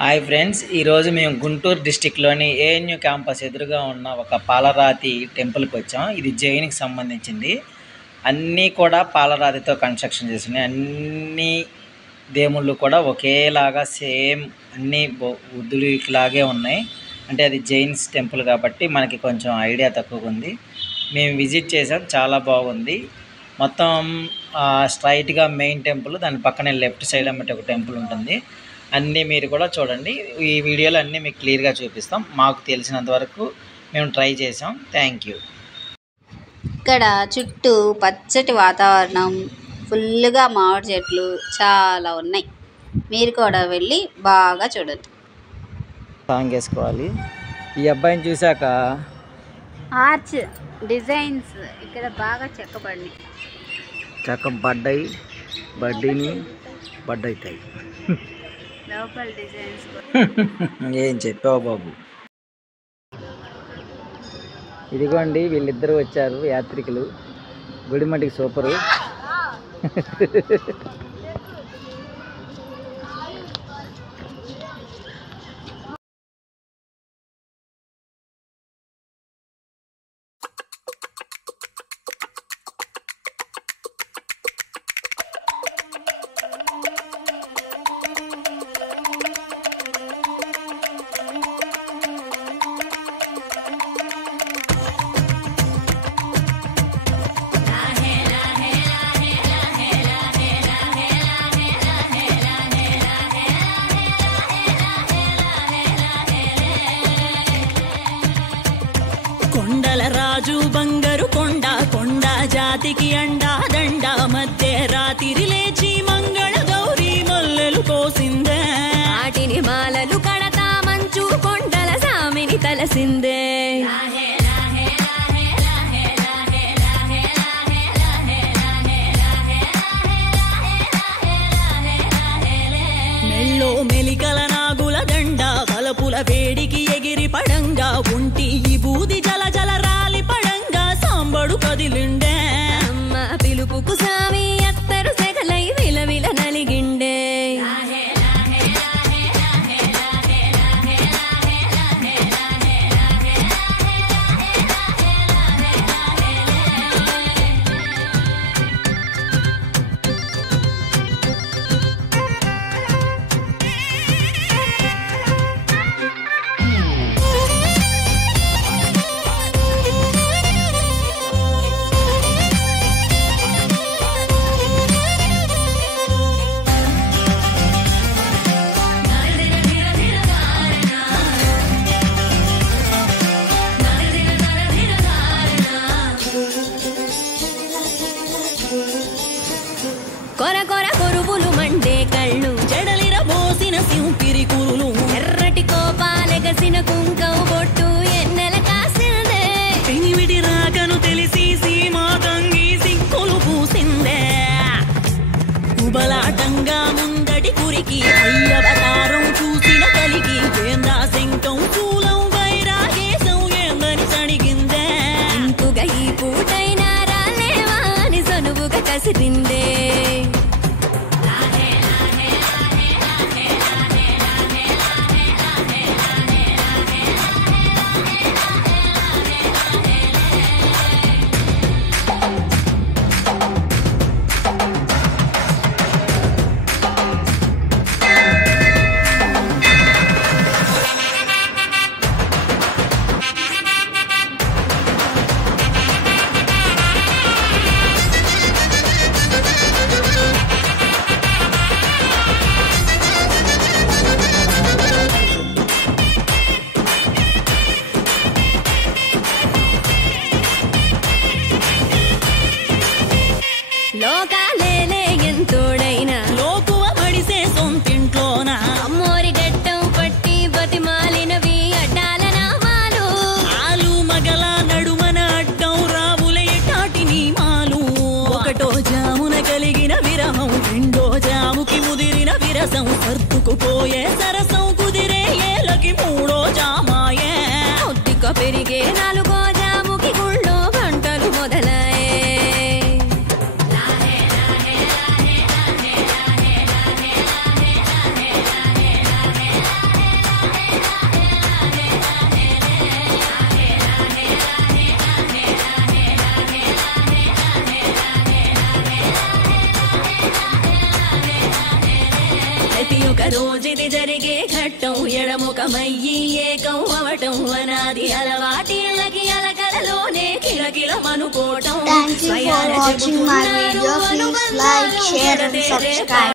Hi friends, ఈరోజు మేము Guntur డిస్టిక్లోని ANU campus ఎదురుగా ఉన్న ఒక పాలరాతి టెంపుల్కి వచ్చాం. ఇది జైన్కి సంబంధించింది. అన్నీ కూడా పాలరాతితో కన్స్ట్రక్షన్ చేస్తున్నాయి. అన్ని దేవుళ్ళు కూడా ఒకేలాగా సేమ్ అన్నీ బుద్ధుడిలాగే ఉన్నాయి. అంటే అది జైన్స్ టెంపుల్ కాబట్టి మనకి కొంచెం ఐడియా తక్కువగా ఉంది. మేము విజిట్ చేసాం, చాలా బాగుంది. మొత్తం స్ట్రైట్గా మెయిన్ టెంపుల్, దాని పక్కనే లెఫ్ట్ సైడ్ అమ్మటి ఒక టెంపుల్ ఉంటుంది. అన్నీ మీరు కూడా చూడండి. ఈ వీడియోలో అన్నీ మీకు క్లియర్గా చూపిస్తాం. మాకు తెలిసినంత వరకు మేము ట్రై చేసాం. Thank you. ఇక్కడ చుట్టూ పచ్చటి వాతావరణం, ఫుల్గా మామిడి చెట్లు చాలా ఉన్నాయి. మీరు కూడా వెళ్ళి బాగా చూడండి. సాంగ్ వేసుకోవాలి. ఈ అబ్బాయిని చూశాక ఆర్చ్ డిజైన్స్ ఇక్కడ బాగా చెక్కబడినాయి. బడ్డాయి బడ్డవుతాయి. లోకల్ డిజైన్స్ ఏం చెప్పావు బాబు. ఇదిగోండి, వీళ్ళిద్దరూ వచ్చారు యాత్రికులు. గుడిమటికి సూపరు. కొండల రాజు బంగారు కొండ, కొండ జాతికి అండా దండ, మధ్య రాత్రి లేచి మంగళ గౌరీ మల్లెలు కోసిందే. వాటిని మాలలు కడతా మంచు కొండల సామిని తలసిందే. మెల్లో మెలికల నాగుల దండ, కలపుల వేడికి ఎగిరి పడంగా, ఒంటి ఈ బూది జల జల రాలి పడంగా సాంబడు కదిలిండే. అమ్మ పిలుపుకు సామి అత్తరు సెగలై విలవిల నలిగిండే. కొర కొర కొరువులు మండే కళ్ళు, జడలిర మోసిన సింపిరి కురులు, ఎర్రటి కోపాలెగసిన కుంకవు బొట్టు ఎన్నెల కాసిందే. పెనివిడి రాకను తెలిసి సీమా తంగి సిక్కులు పూసిందే. ఉబలాటంగా ముందటి కురికి అయ్యవతారం చూసిన కలిగి, వేందా శంకం శూలం వైరాగేశం ఏందని సణిగిందే. ఇంకుగా ఈ పూటైనా రాలేవా అని సనువుగా కసిరిందే. లోకాలేలే ఎంతోడైనా లోకువ మడిసే సొంతింట్లోన, అమ్మోరి గట్టం పట్టి బతిమాలినవి అడ్డాల నామాలు. ఆలు మగల నడుమన అడ్డం రావులే టాటి నీమాలు. ఒకటో జామున కలిగిన విరహం, రెండో జాముకి ముదిరిన విరసం, సర్దుకుపోయే సరసం కుదిరే ఏలకి మూడో జామాయే. కొద్దిగా పెరిగే నాలుగో జాముకి గుళ్ళో గంటలు మొదలయ్యే. రోజుది జరిగే ఘట్టం ఎడముఖమయ్యి ఏకం అవటం అనాది అలవాటిళ్ళకి అలకలలోనే కిలకిలమనుకోవటం Thank you for watching my video. Please like, share and subscribe.